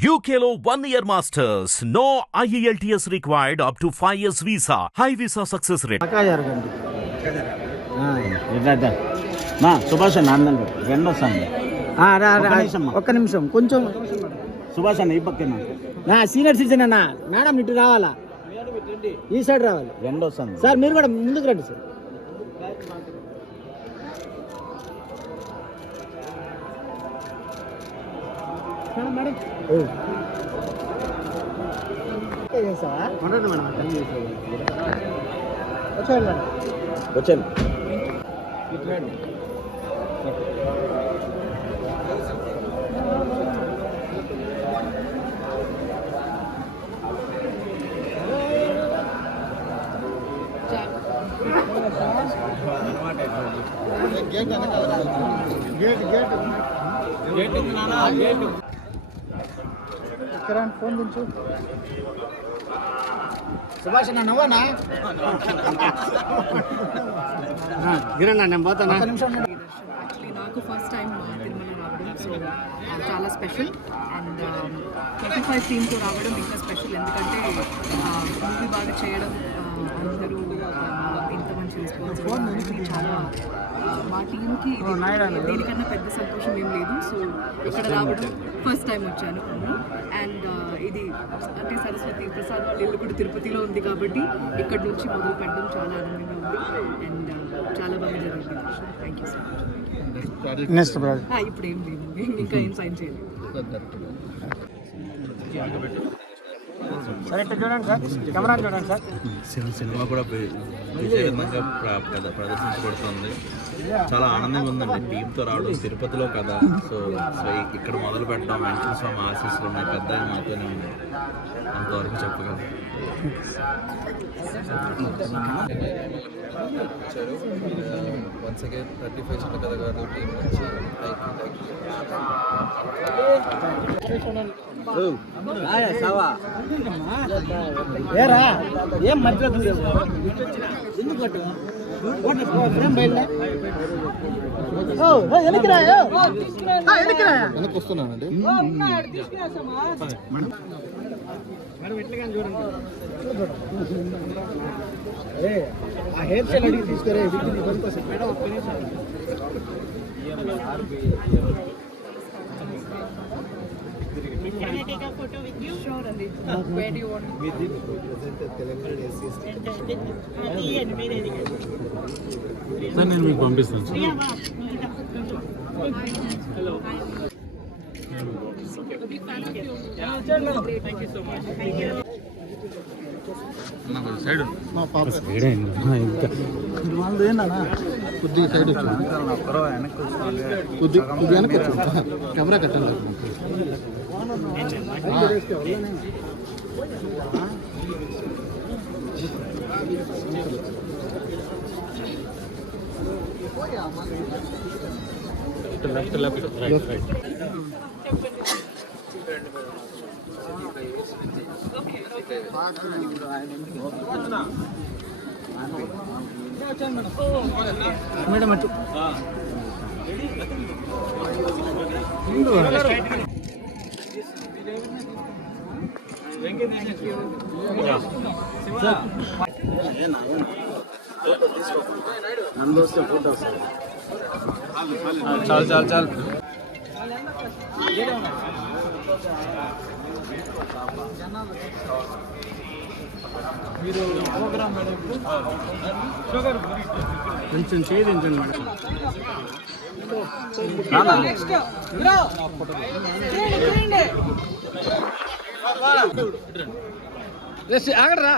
UKLO 1 year masters. No IELTS required up to 5 years visa. High visa success rate. మా సుభాష్ అన్న అందంగా రెండో song ఒక్క నిమిషం కొంచెం సుభాష్ అన్న ఈ పక్కన నా సీనియర్ సిటిజన్ అన్న మేడం ఇటు రావాలా ఈ సైడ్ రావాలి రెండో సాంగ్ సార్ మీరు కూడా ముందుకు రండి సార్ మేడం వచ్చాను ఫోన్ దించు సుభాష్ అన్న నవ్వనా గిరన్నా నేను పోతానా నాకు ఫస్ట్ టైం తిరుమల రావడం సో చాలా స్పెషల్ అండ్ 25 టీమ్తో రావడం ఇంకా స్పెషల్ ఎందుకంటే మూవీ బాగా చేయడం అందరూ ఇంత మంచి రెస్పాన్స్ చాలా మా టీంకి దీనికన్నా పెద్ద సంతోషం ఏం లేదు సో ఇక్కడ రావడం ఫస్ట్ టైం వచ్చాను అండ్ ఇది అంటే సరస్వతి ప్రసాద్ వాళ్ళ ఇల్లు కూడా తిరుపతిలో ఉంది కాబట్టి ఇక్కడ నుంచి మొదలు పెట్టడం చాలా ఆనందంగా ఉంది అండ్ చాలా బాగా జరిగింది థ్యాంక్ యూ సో మచ్ ఇప్పుడు ఏం లేదు ఇంకా ఏం సైన్ చేయలేదు సరే చూడండి సార్ కెమెరా చూడండి సార్ సినిమా కూడా విజయవంతంగా ప్రదర్శించబడుతుంది చాలా ఆనందంగా ఉందండి టీంతో రావడం తిరుపతిలో కదా సో ఇక్కడ మొదలు పెట్టడం వెంకటేశ్వర స్వామి ఆశీస్సులు ఉన్నాయి పెద్ద మాతోనే ఉంది అంతవరకు చెప్పగలను వన్స్ అగైన్ 35 చిన్న కథ గారు టీం నుంచి ఏరా ఏం మధ్యలో ఎందుకు వెనక్కి వస్తున్నానండి ఆ హెయిర్ స్టైల్ అడిగి తీసుకురే మేడం ఒక్క నిమిషం Can I take a photo with you? Sure, Ali. Where do you want? We did present Telangana SC sir నేను మీకు పంపిస్తాను sir Hello. A big fan of you. Thank you so much. Thank you. Side వాళ్ళు ఏంటన్నా కొద్దిగా side కొద్ది వెనక్కి camera కట్టాలి left right madam అటు ఫోటో చాలు చాలు చాలు మీరు ప్రోగ్రామ్ మేడం కొంచెం చేయించండి మేడం ఆగడరా